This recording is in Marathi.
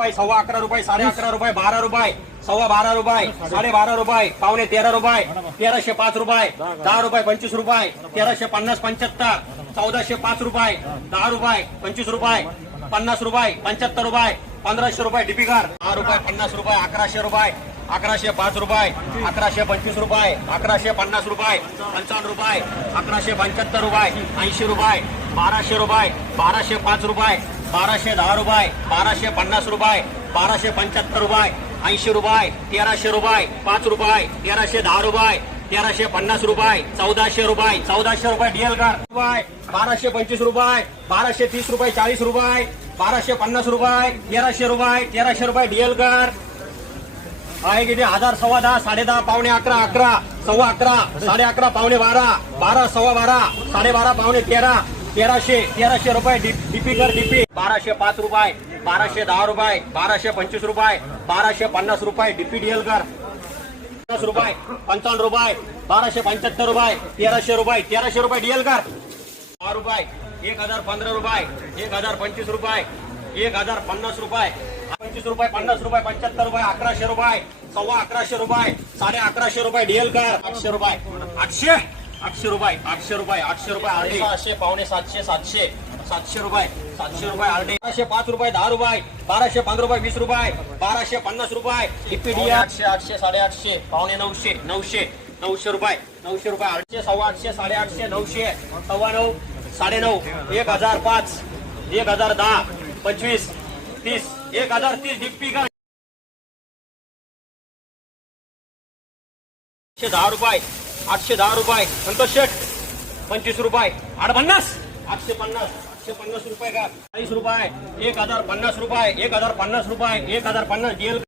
सव्वा 11 रुपये, 11.5 रुपये, 12 रुपये, सव्वा 12 रुपये, 12.5 रुपये, पावणे 13 रुपये, 1305 रुपये, 10 रुपये 25 रुपये, 1350 75, 1405 रुपये, 10 रुपये 25 रुपये, 50 रुपये, 75 रुपये, 1500 रुपये डीपीकार, 10 रुपये 50 रुपये, 1100 रुपये, 1105 रुपये, 1125 रुपये, 1150 रुपये, 55 रुपये, 1175 रुपये, 80 रुपये, 1200 रुपये, 1205 रुपये, 1210 रुपये, 1250 रुपये, 1275 रुपये, 80 रुपये, 1300 रुपये, 5 रुपये, 1310 रुपये, 1350 रुपये, 1400 रुपये, 1400 रुपये डीएल कार, 1225 रुपये, 1230 रुपये, 40 रुपये, 1250 रुपये, 1300 रुपये, 1300 रुपये डीएल कार आहे किती 1000 सव्वा 10 10:30 पावणे 11 11 सव्वा 11 11:30 पावणे 12 12 सव्वा 12 12:30 पावणे 13 1300 रुपये डीपी कर डीपी 1205 रुपये 1210 रुपये 1225 रुपये 1250 रुपये डीपी डीएल कर 50 रुपये 55 रुपये 1275 रुपये 1300 रुपये 1300 रुपये डीएल कर 6 रुपये 1015 रुपये 1025 रुपये 1050 रुपये 25 रुपये 50 रुपये 75 रुपये 1100 रुपये सव्वा 1100 रुपये 1150 रुपये डीएल कर 800 रुपये 800 रुपये 800 रुपये 800 रुपये 700 पावणे 700 700 रुपये 700 रुपये आरडी 1205 रुपये 10 रुपये 1205 रुपये 20 रुपये 1250 रुपये ईपीडी 800 800 850 पावणे 900 900 900 रुपये 900 रुपये 800 सव्वा 800 850 900 सव्वा 9 9.5 1005 1010 25 30 1030 डीपी का 810 रुपये 810 रुपये संतोष शेठ 25 रुपये 850 850 रुपये का 40 रुपये 1050 रुपये 1050 रुपये 1050 डीएल